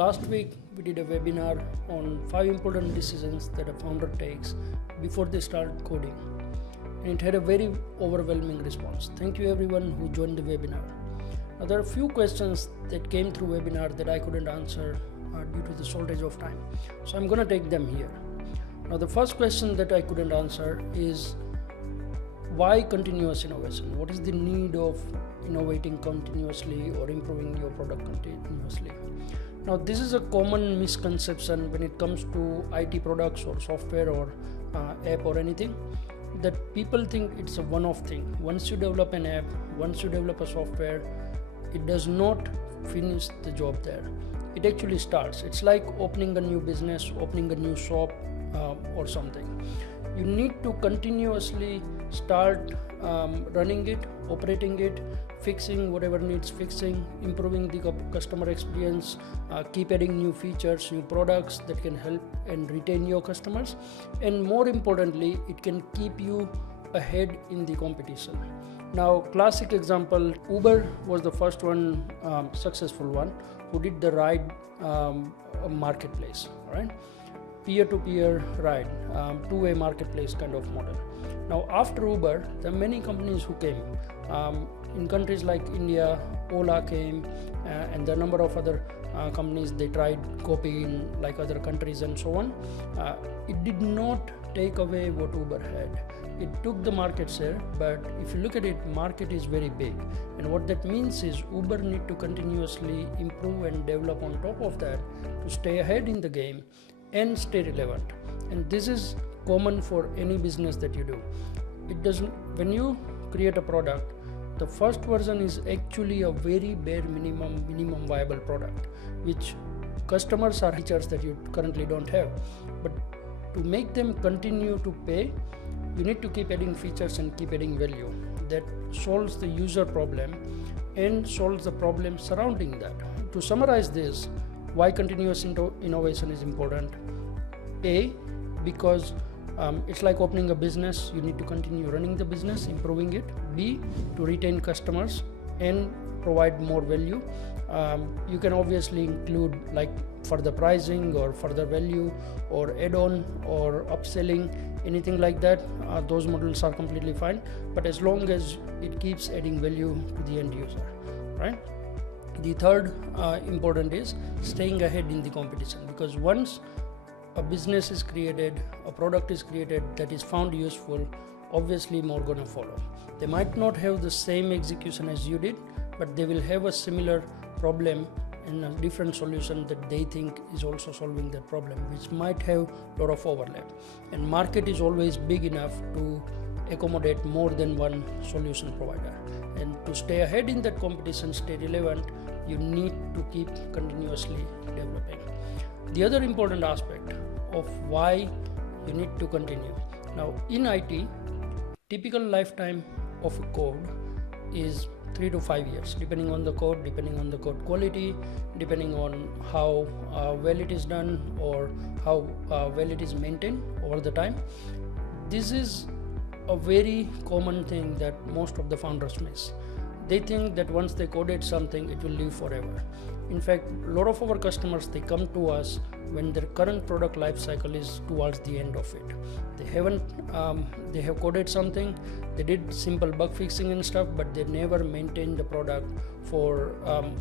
last week we did a webinar on 5 important decisions that a founder takes before they start coding, and it had a very overwhelming response. Thank you everyone who joined the webinar. Now there are a few questions that came through webinar that I couldn't answer due to the shortage of time, so I'm going to take them here. Now the first question that I couldn't answer is why continuous innovation? What is the need of innovating continuously or improving your product continuously? Now this is a common misconception when it comes to IT products or software or app or anything, that people think it's a one-off thing. Once you develop an app, once you develop a software, it does not finish the job there. It actually starts. It's like opening a new business, opening a new shop or something. You need to continuously start running it, operating it, fixing whatever needs fixing, improving the customer experience, keep adding new features, new products that can help and retain your customers, and more importantly, it can keep you ahead in the competition. Now, classic example, Uber was the first one, successful one, who did the ride marketplace, right? Peer-to-peer ride, two-way marketplace kind of model. Now after Uber, there are many companies who came. In countries like India, Ola came, and there are a number of other companies they tried copying like other countries and so on. It did not take away what Uber had. It took the market share, but if you look at it, market is very big. And what that means is Uber need to continuously improve and develop on top of that to stay ahead in the game and stay relevant. And this is common for any business that you do. It doesn't, when you create a product, the first version is actually a very bare minimum viable product, which customers are features that you currently don't have. But to make them continue to pay, you need to keep adding features and keep adding value that solves the user problem and solves the problem surrounding that. To summarize this, why continuous innovation is important? A, because it's like opening a business. You need to continue running the business, improving it. B, to retain customers and provide more value. You can obviously include like further pricing or further value or add-on or upselling, anything like that. Those models are completely fine, but as long as it keeps adding value to the end user, right? The third important is staying ahead in the competition, because once a business is created, a product is created that is found useful, obviously more gonna follow. They might not have the same execution as you did, but they will have a similar problem and a different solution that they think is also solving that problem, which might have a lot of overlap. And market is always big enough to accommodate more than one solution provider. And to stay ahead in that competition, stay relevant, you need to keep continuously developing. The other important aspect of why you need to continue. Now in IT, typical lifetime of a code is 3 to 5 years, depending on the code, depending on the code quality, depending on how well it is done or how well it is maintained over the time. This is a very common thing that most of the founders miss. They think that once they coded something, it will live forever. In fact, a lot of our customers, they come to us when their current product life cycle is towards the end of it. They have coded something, they did simple bug fixing and stuff, but they never maintained the product for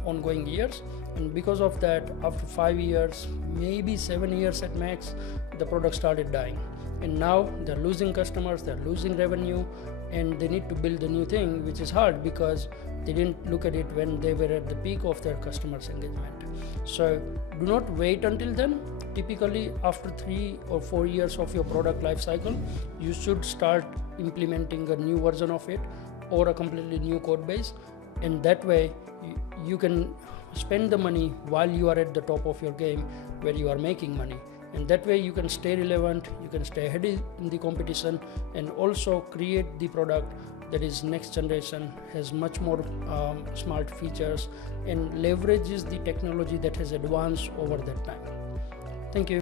ongoing years. And because of that, after 5 years, maybe 7 years at max, the product started dying. And now they're losing customers, they're losing revenue, and they need to build a new thing, which is hard because they didn't look at it when they were at the peak of their customers' engagement. So do not wait until then. Typically after 3 or 4 years of your product life cycle, you should start implementing a new version of it or a completely new code base, and that way you can spend the money while you are at the top of your game where you are making money. And that way you can stay relevant, you can stay ahead in the competition, and also create the product that is next generation, has much more smart features, and leverages the technology that has advanced over that time. Thank you.